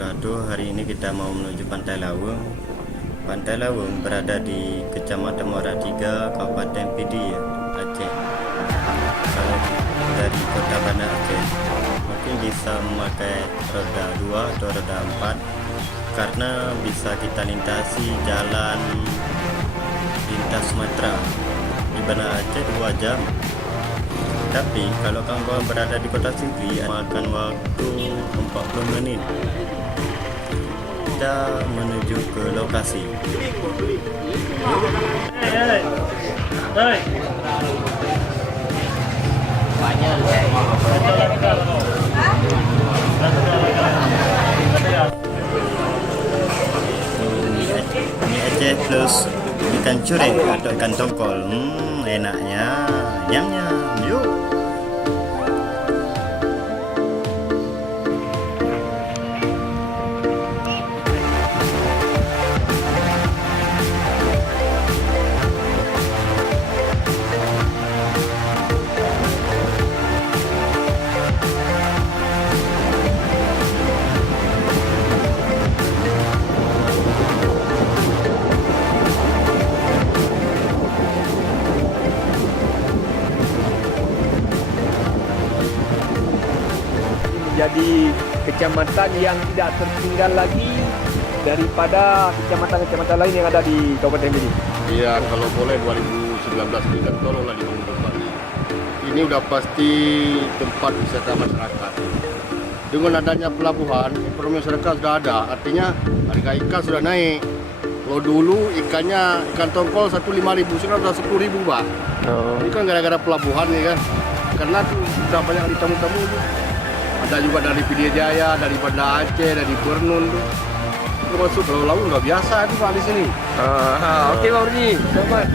wabarakatuh. Hari ini kita mau menuju Pantai Laweng. Pantai Laweng berada di Kecamatan Muara Tiga, Kabupaten Pidi, Aceh. Kalau dari Kota Banda Aceh, mungkin bisa memakai roda 2 atau roda 4 karena bisa kita lintasi jalan lintas Sumatera di Banda Aceh 2 jam. Tapi kalau kawan-kawan berada di kota Sigli makan waktu 40 menit. Kita menuju ke lokasi. Mie Aceh plus ikan cureng atau ikan tongkol. Enaknya, nyam-nyam. Yuk. Jadi kecamatan yang tidak tertinggal lagi daripada kecamatan-kecamatan lain yang ada di Kabupaten Pidi. Iya, kalau boleh 2019 ini kan tolonglah dibangun kembali. Ini udah pasti tempat wisata masyarakat. Dengan adanya pelabuhan, ekonomi masyarakat sudah ada. Artinya harga ikan sudah naik. Kalau dulu ikannya ikan tongkol 1.500, sekarang sudah 10.000, Pak. Ini kan gara-gara pelabuhan ya kan. Karena tuh sudah banyak tamu-tamu. Ada juga dari Pidi Jaya, dari Banda Aceh, dari Bernun tuh. Itu masuk kalau laut nggak biasa itu Pak di sini. Oke Pak Urni, selamat.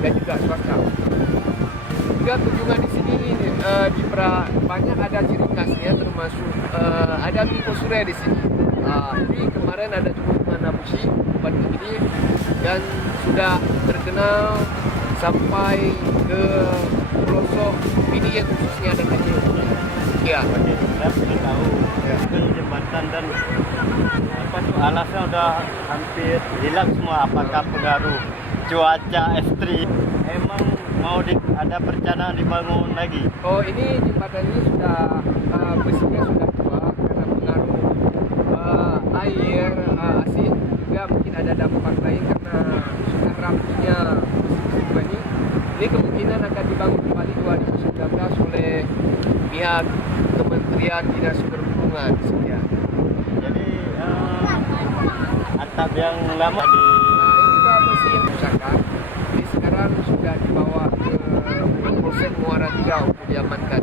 Dan juga swasta. Juga kunjungan di sini banyak ada ciri khasnya, termasuk ada mie kosure di sini. Ini kemarin ada juga Nabusi ini dan sudah terkenal sampai ke pelosok Pidi yang khususnya ada di sini. Ya. Saya sudah tahu jembatan dan alasnya udah hampir hilang semua. Apakah pengaruh cuaca ekstrim? Emang mau ada perencanaan dibangun lagi? Oh, ini jembatan ini sudah besinya sudah tua karena pengaruh air asin, juga mungkin ada dampak lain karena sudah rapuhnya besi ini kemungkinan akan dibangun kembali 2019 oleh pihak Kementerian Dinas Perhubungan. Sekian. Jadi atap yang lama di ini Pak besi yang rusakan. Sekarang sudah dibawa ke Polsek Muara Tiga untuk diamankan.